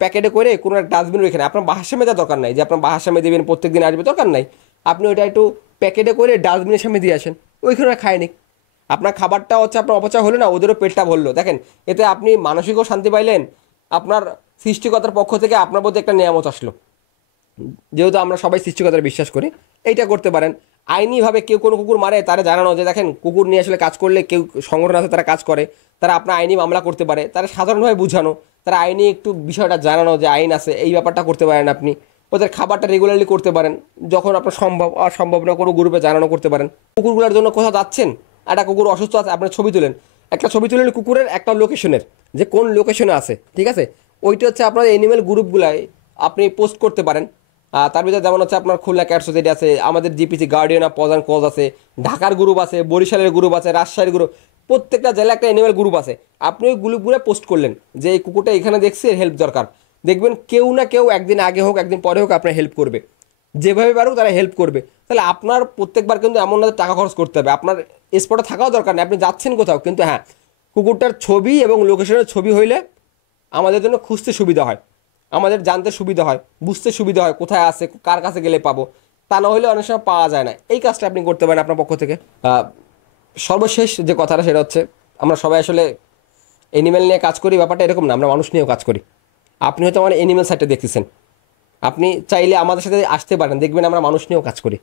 প্যাকেটে করে কোনো একটা ডাস্টবিন রেখে নেয়, আপনার বাসার সামনে দেওয়ার দরকার নাই যে আপনার বাসার সামনে দেবেন প্রত্যেক দিন আসবে, দরকার নাই। আপনি ওইটা একটু প্যাকেটে করে ডাস্টবিনের সামনে দিয়ে আসেন, ওইখানে খায়নি, আপনার খাবারটা হচ্ছে আপনার অপচয় হলো না, ওদেরও পেটটা ভরলো। দেখেন এতে আপনি মানসিকও শান্তি পাইলেন, আপনার সৃষ্টিকর্তার পক্ষ থেকে আপনার প্রতি একটা নিয়ামত আসলো। যেহেতু আমরা সবাই সৃষ্টিকর্তার বিশ্বাস করি, এইটা করতে পারেন। আইনিভাবে কেউ কোনো কুকুর মারে তারা জানানো, যে দেখেন কুকুর নিয়ে আসলে কাজ করলে কেউ সংগঠন আছে তারা কাজ করে, তারা আপনার আইনি মামলা করতে পারে, তারা সাধারণভাবে বুঝানো, তারা আইনি একটু বিষয়টা জানানো যে আইন আছে, এই ব্যাপারটা করতে পারেন আপনি। ওদের খাবারটা রেগুলারলি করতে পারেন, যখন আপনার সম্ভব আর সম্ভব না কোনো গ্রুপে জানানো করতে পারেন। কুকুরগুলোর জন্য কোথাও যাচ্ছেন, একটা কুকুর অসুস্থ আছে, আপনার ছবি তুলেন, একটা ছবি তুলেন কুকুরের একটা লোকেশনের, যে কোন লোকেশনে আছে, ঠিক আছে, ওইটা হচ্ছে আপনার অ্যানিমেল গ্রুপগুলায় আপনি পোস্ট করতে পারেন। তার ভিতরে যেমন হচ্ছে আপনার খুলনা ক্যাট সোসাইটি আছে, আমাদের GPC guardian of paws and claws আছে, ঢাকার গ্রুপ আছে, বরিশালের গ্রুপ আছে, রাজশাহীর গ্রুপ, প্রত্যেকটা জেলায় একটা অ্যানিমেল গ্রুপ আছে। আপনি ওই গ্রুপগুলো পোস্ট করলেন যে এই কুকুরটা এখানে দেখছি, এর হেল্প দরকার, দেখবেন কেউ না কেউ একদিন আগে হোক একদিন পরে হোক আপনার হেল্প করবে, যেভাবে পারুক তারা হেল্প করবে। তাহলে আপনার প্রত্যেকবার কিন্তু এমন না টাকা খরচ করতে হবে, আপনার স্পটে থাকাও দরকার নেই, আপনি যাচ্ছেন কোথাও, কিন্তু হ্যাঁ কুকুরটার ছবি এবং লোকেশনের ছবি হইলে আমাদের জন্য খুঁজতে সুবিধা হয়, আমাদের জানতে সুবিধা হয়, বুঝতে সুবিধা হয় কোথায় আছে, কার কাছে গেলে পাবো। তা না হলে অনেক সময় পাওয়া যায় না। এই কাজটা আপনি করতে পারেন আপনার পক্ষ থেকে। সর্বশেষ যে কথাটা সেটা হচ্ছে আমরা সবাই আসলে অ্যানিমেল নিয়ে কাজ করি, ব্যাপারটা এরকম না, আমরা মানুষ নিয়েও কাজ করি। আপনি হয়তো আমার অ্যানিমেল সাইডটা দেখতেছেন, আপনি চাইলে আমাদের সাথে আসতে পারেন, দেখবেন আমরা মানুষ নিয়েও কাজ করি।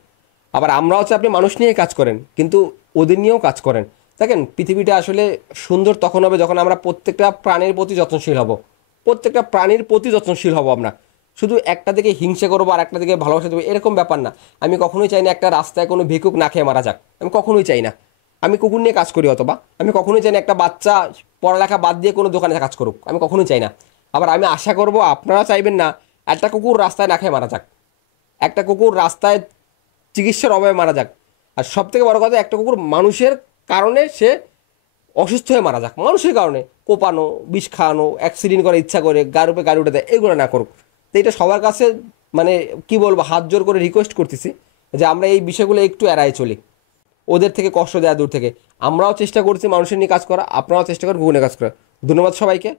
আবার আমরা হচ্ছে আপনি মানুষ নিয়ে কাজ করেন কিন্তু ওদের নিয়েও কাজ করেন। দেখেন পৃথিবীটা আসলে সুন্দর তখন হবে যখন আমরা প্রত্যেকটা প্রাণীর প্রতি যত্নশীল হব, প্রত্যেকটা প্রাণীর প্রতি যত্নশীল হব। আমরা শুধু একটা দিকে হিংসা করবো আর একটা দিকে ভালোবাসা দেবো এরকম ব্যাপার না। আমি কখনোই চাই না একটা রাস্তায় কোনো ভিক্ষুক না খেয়ে মারা যাক, আমি কখনোই চাই না। আমি কুকুর নিয়ে কাজ করি, অথবা আমি কখনোই চাই না একটা বাচ্চা পড়ালেখা বাদ দিয়ে কোনো দোকানে কাজ করুক, আমি কখনোই চাই না। আবার আমি আশা করব আপনারা চাইবেন না একটা কুকুর রাস্তায় না খেয়ে মারা যাক, একটা কুকুর রাস্তায় চিকিৎসার অভাবে মারা যাক, আর সব থেকে বড় কথা একটা কুকুর মানুষের কারণে সে অসুস্থ হয়ে মারা যাক, মানুষের কারণে কোপানো, বিষ খাওয়ানো, অ্যাক্সিডেন্ট করে ইচ্ছা করে গাড়ি উপরে গাড়ি উঠে দেয়, এগুলো না করুক। তো এটা সবার কাছে মানে কি বলবো, হাত জোর করে রিকোয়েস্ট করতেছি যে আমরা এই বিষয়গুলো একটু এড়ায় চলি, ওদের থেকে কষ্ট দেওয়া দূর থেকে। আমরাও চেষ্টা করছি মানুষের নিয়ে কাজ করা, আপনারাও চেষ্টা করেন কুকুর নিয়ে কাজ করা। ধন্যবাদ সবাইকে।